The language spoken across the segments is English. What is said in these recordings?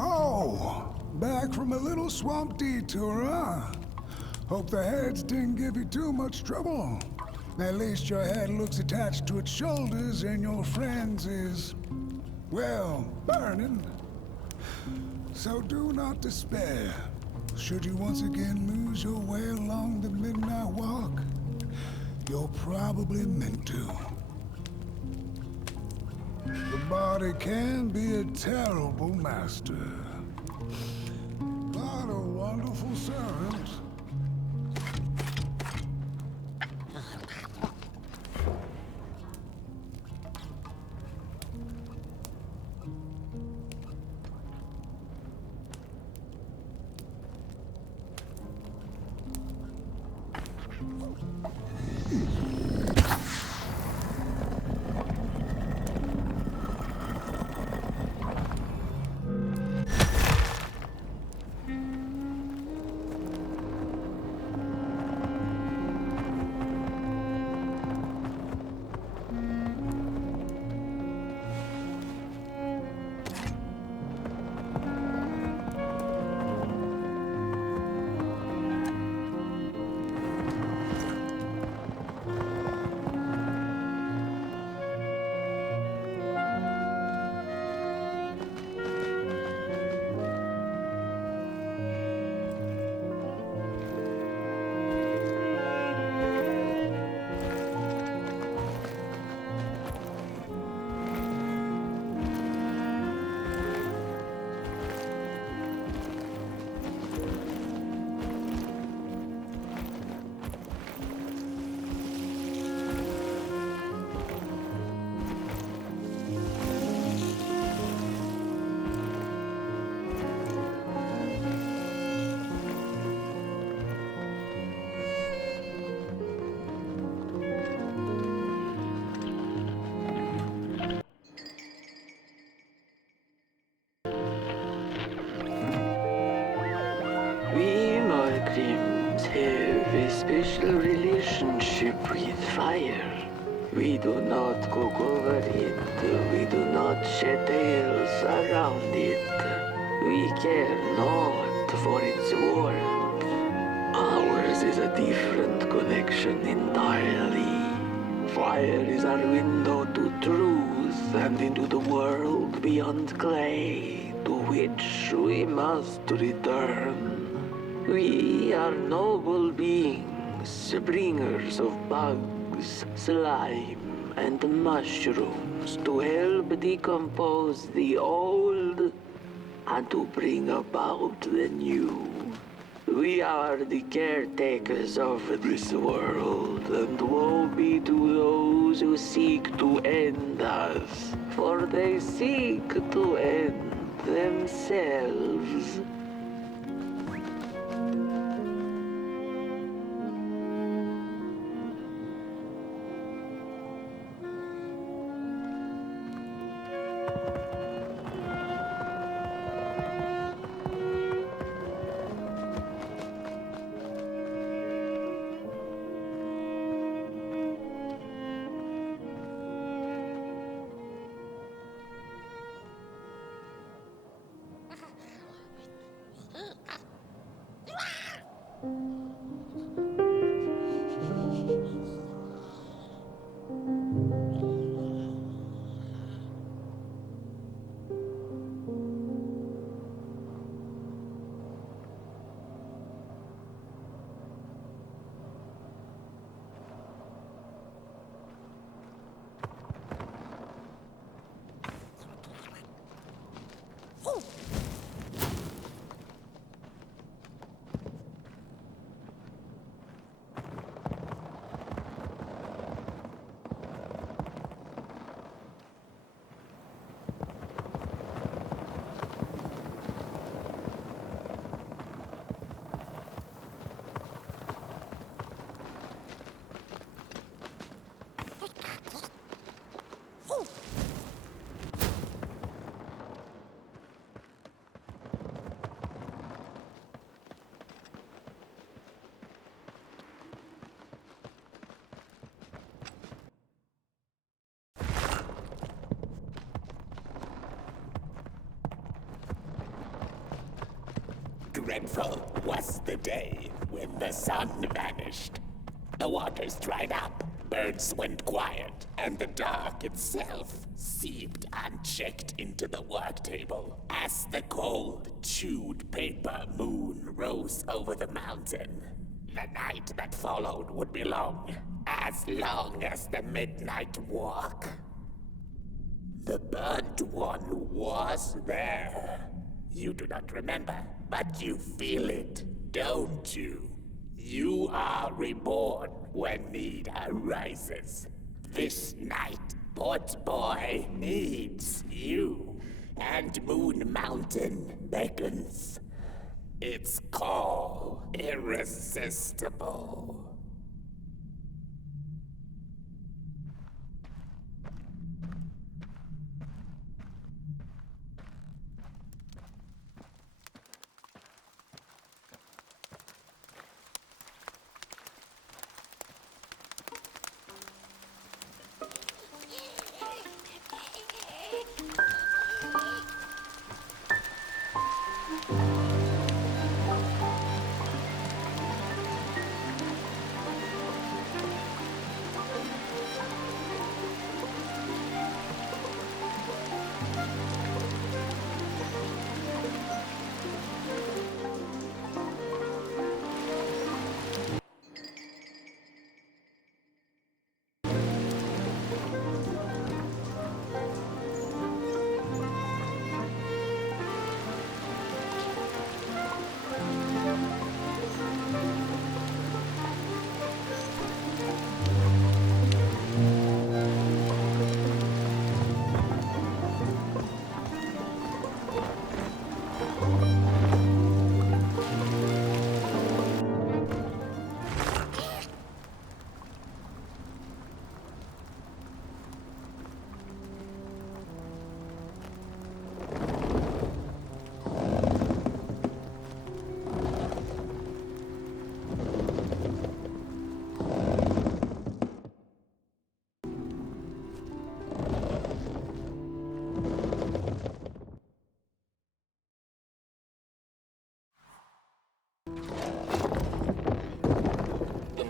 Oh, back from a little swamp detour, huh? Hope the heads didn't give you too much trouble. At least your head looks attached to its shoulders and your friend's is, well, burning. So do not despair. Should you once again lose your way along the Midnight Walk, you're probably meant to. The body can be a terrible master, but a wonderful servant. We Margrims have a special relationship with fire. We do not cook over it. We do not shed tales around it. We care not for its warmth. Ours is a different connection entirely. Fire is our window to truth and into the world beyond clay, to which we must return. We are noble beings, bringers of bugs, slime, and mushrooms to help decompose the old and to bring about the new. We are the caretakers of this world, and woe be to those who seek to end us, for they seek to end themselves. dreadful was the day when the sun vanished. The waters dried up, birds went quiet, and the dark itself seeped unchecked into the work table as the cold, chewed paper moon rose over the mountain. The night that followed would be long as the midnight walk. The burnt one was there. You do not remember, but you feel it, don't you? You are reborn when need arises. This night, Port Boy needs you, and Moon Mountain beckons. Its call irresistible.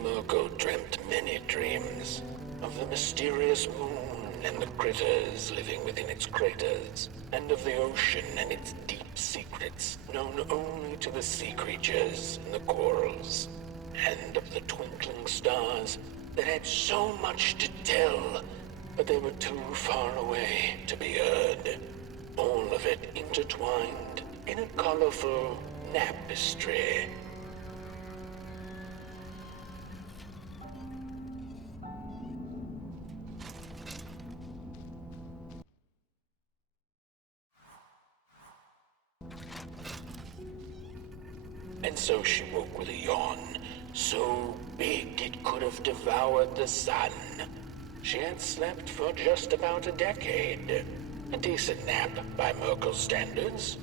Murko dreamt many dreams of the mysterious moon and the critters living within its craters, and of the ocean and its deep secrets known only to the sea creatures and the corals, and of the twinkling stars that had so much to tell, but they were too far away to be heard. All of it intertwined in a colorful tapestry. And so she woke with a yawn, so big it could have devoured the sun. She had slept for just about a decade. A decent nap by Merkel standards.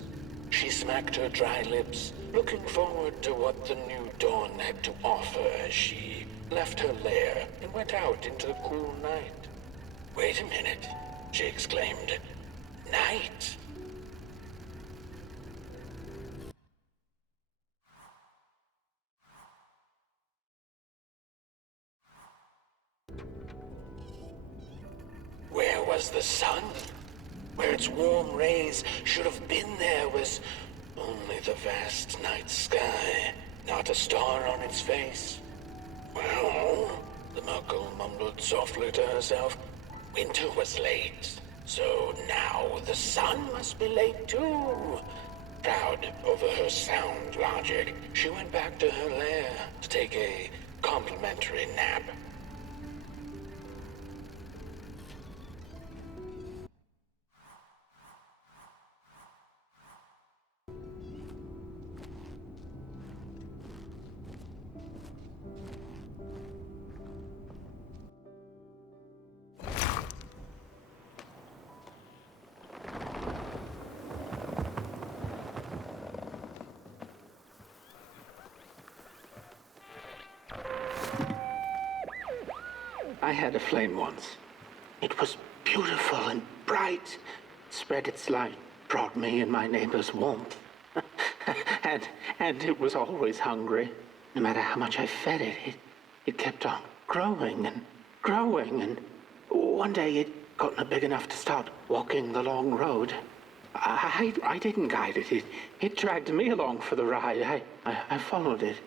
She smacked her dry lips, looking forward to what the new dawn had to offer as she left her lair and went out into the cool night. "Wait a minute," she exclaimed. "Night?" Where was the sun? Where its warm rays should have been there was only the vast night sky, not a star on its face. Well, the Merkel mumbled softly to herself, winter was late, so now the sun must be late too. Proud over her sound logic, she went back to her lair to take a complimentary nap. I had a flame once. It was beautiful and bright. It spread its light, brought me and my neighbors warmth. And it was always hungry. No matter how much I fed it, it kept on growing and growing. And one day it got big enough to start walking the long road. I didn't guide it. It dragged me along for the ride. I followed it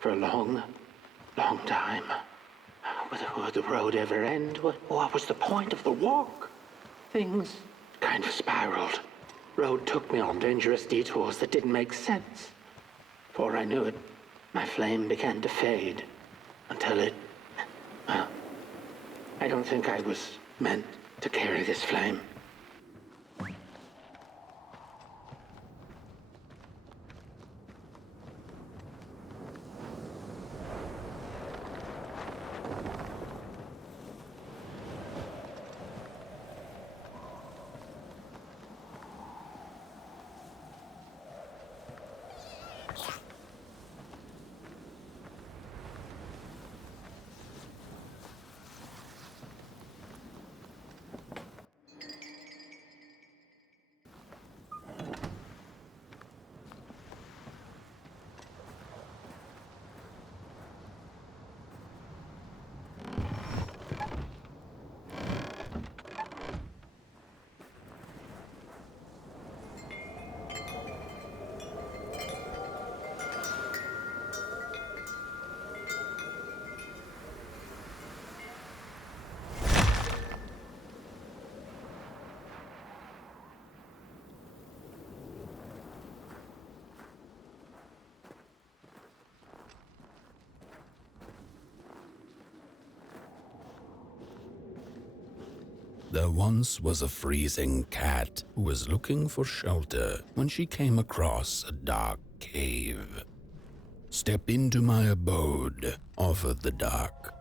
for a long time. Would the road ever end? What was the point of the walk? Things kind of spiraled. Road took me on dangerous detours that didn't make sense. Before I knew it, my flame began to fade until it... Well, I don't think I was meant to carry this flame. There once was a freezing cat who was looking for shelter when she came across a dark cave. "Step into my abode," offered the dark.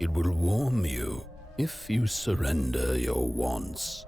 "It will warm you if you surrender your wants."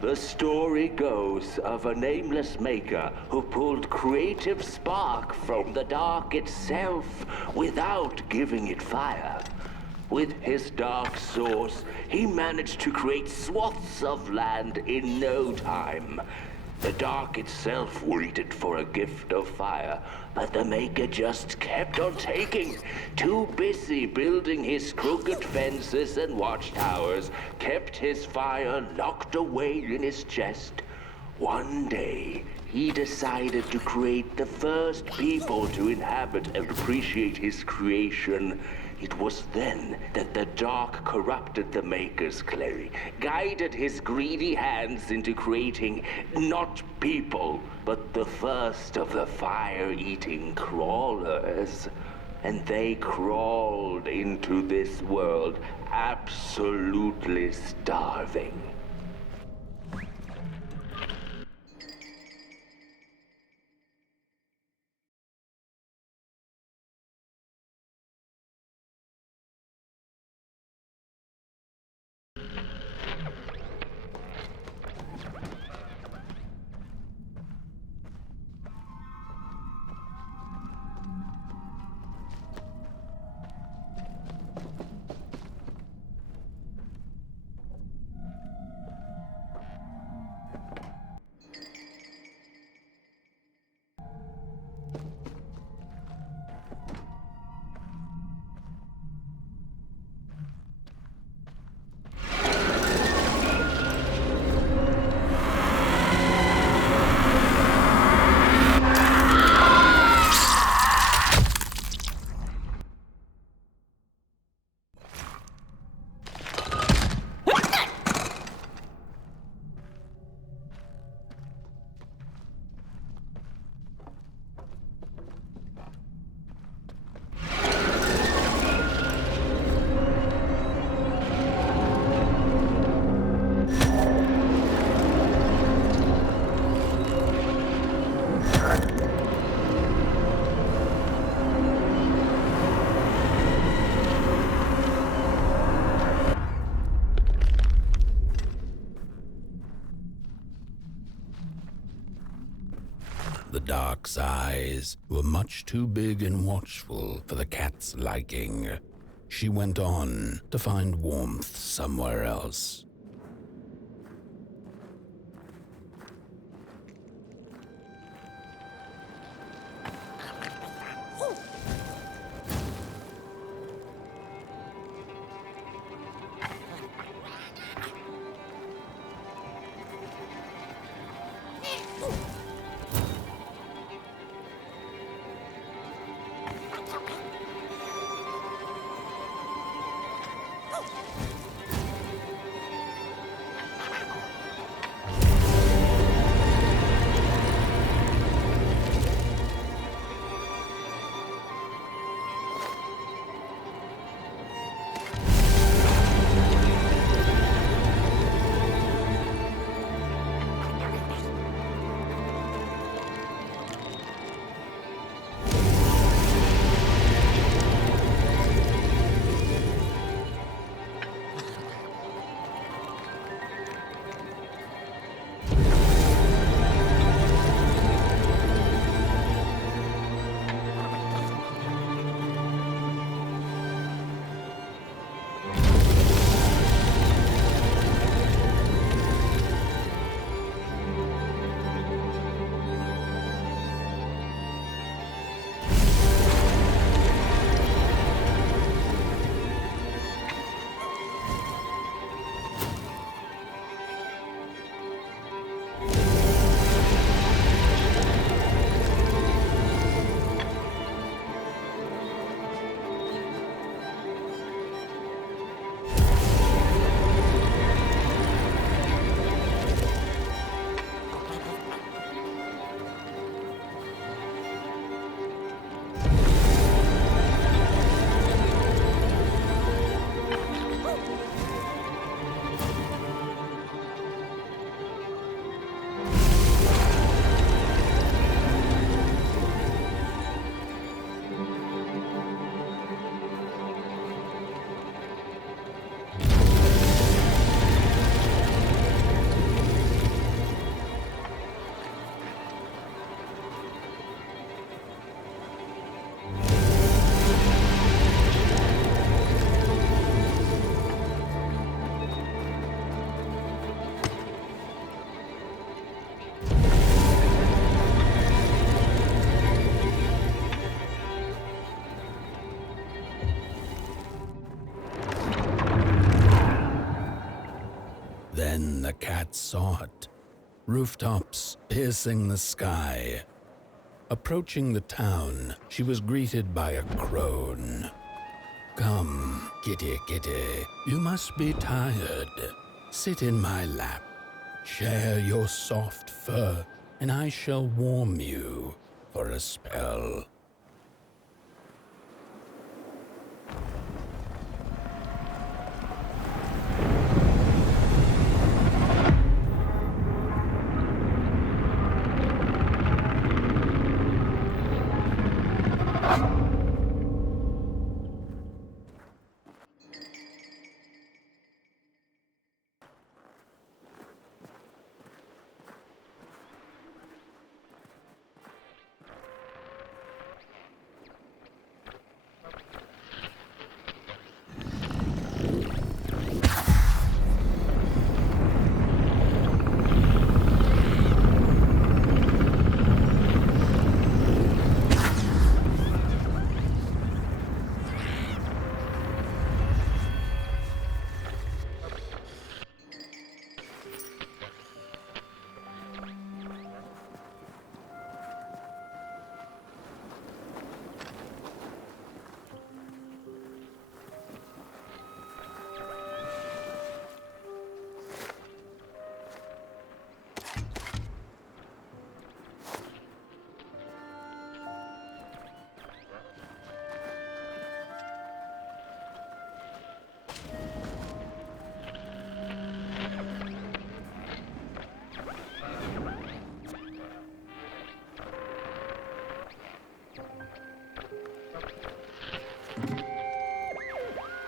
The story goes of a nameless maker who pulled creative spark from the dark itself without giving it fire. With his dark source, he managed to create swaths of land in no time. The dark itself waited for a gift of fire, but the Maker just kept on taking. Too busy building his crooked fences and watchtowers, kept his fire locked away in his chest. One day, he decided to create the first people to inhabit and appreciate his creation. It was then that the dark corrupted the Maker's clay, guided his greedy hands into creating not people, but the first of the fire-eating crawlers. And they crawled into this world absolutely starving. The dark's eyes were much too big and watchful for the cat's liking. She went on to find warmth somewhere else. cat saw it. Rooftops piercing the sky. Approaching the town, she was greeted by a crone. Come, kitty, kitty, you must be tired. Sit in my lap, share your soft fur, and I shall warm you for a spell.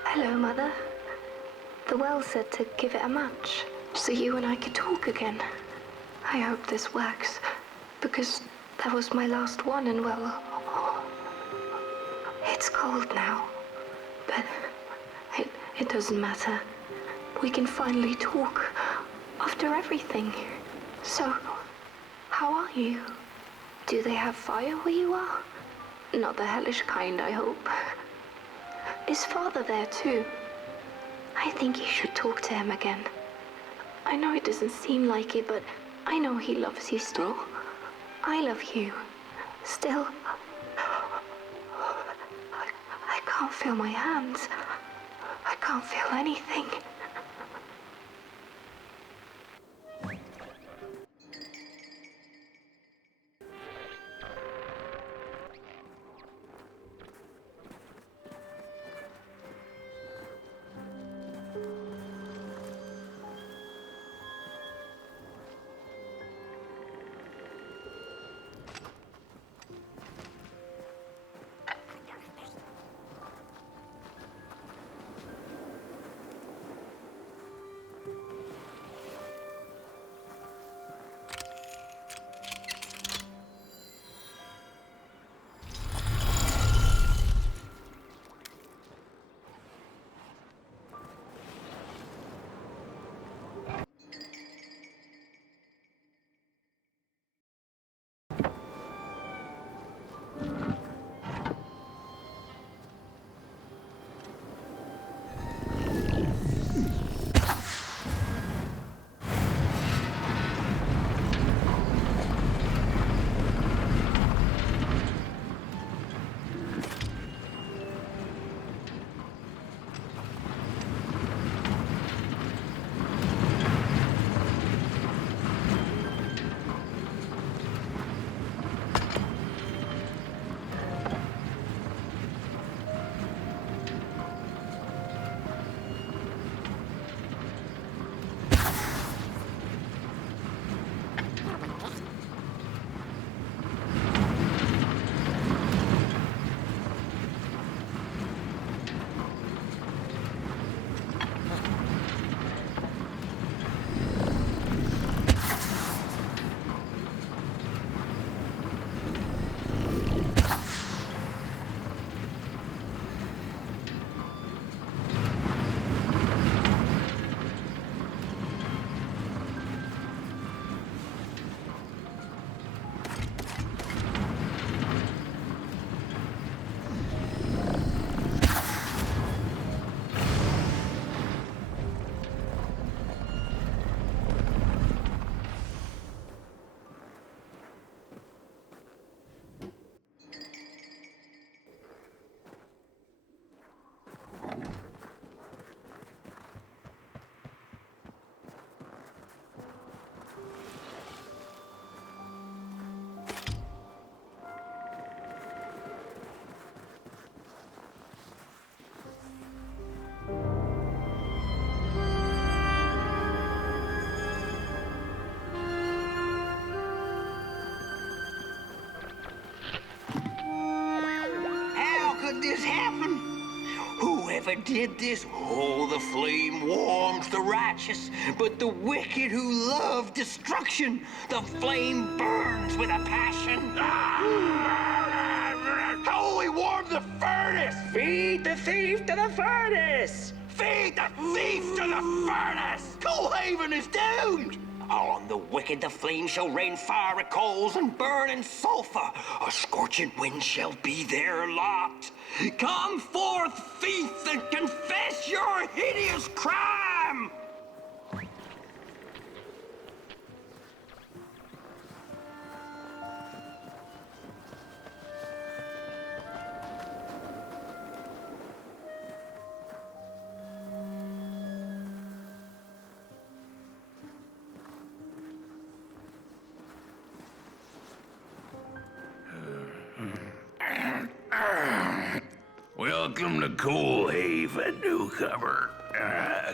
Hello, Mother. The well said to give it a match, so you and I could talk again. I hope this works, because that was my last one, and well, it's cold now. But it doesn't matter. We can finally talk after everything. So, how are you? Do they have fire where you are? Not the hellish kind, I hope. Is Father there too? I think you should talk to him again. I know it doesn't seem like it, but I know he loves you still. I love you. Still. I can't feel my hands. I can't feel anything. Yahweh did this? Oh, the flame warms the righteous, but the wicked who love destruction, the flame burns with a passion. How will we warm the furnace? Feed the thief to the furnace! Feed the thief to the furnace! Coalhaven is doomed! On the wicked the flame shall rain fiery coals and burning sulfur. A scorching wind shall be their lot. Come forth, thief, and confess your hideous crime! Welcome to Coalhaven, newcomer.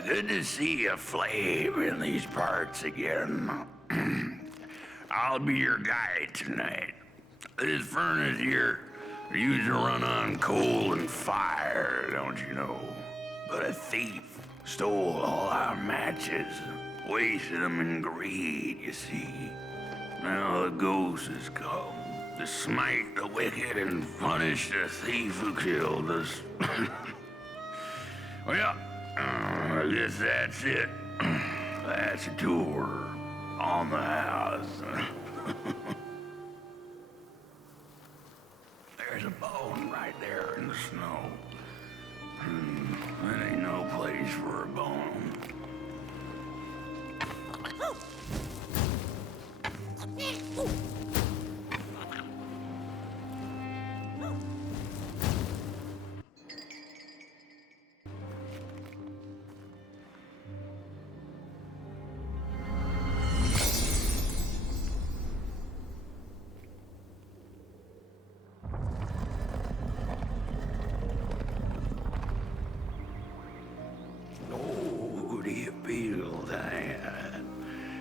Good to see a flame in these parts again. I'll be your guide tonight. This furnace here used to run on coal and fire, don't you know? But a thief stole all our matches, wasted them in greed, you see. Now the ghost has come to smite the wicked and punish the thief who killed us. Well, I guess that's it. That's a tour on the house. There's a bone right there in the snow. That ain't no place for a bone.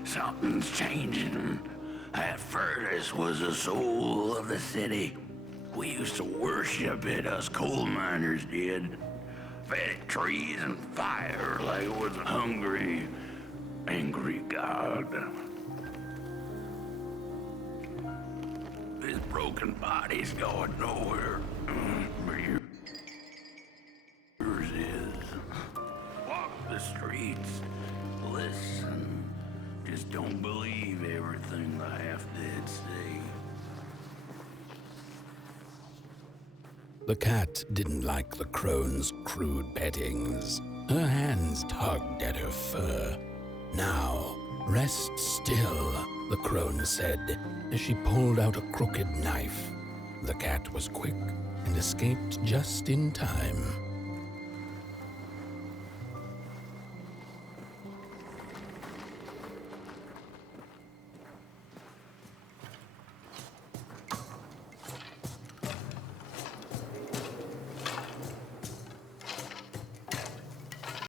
Something's changing. That furnace was the soul of the city. We used to worship it, us coal miners did. Fed it trees and fire like it was a hungry, angry god. This broken body's going nowhere. Yours is. Walk the streets. Listen. Just don't believe everything the half-dead say. The cat didn't like the crone's crude pettings. Her hands tugged at her fur. Now, rest still, the crone said, as she pulled out a crooked knife. The cat was quick and escaped just in time.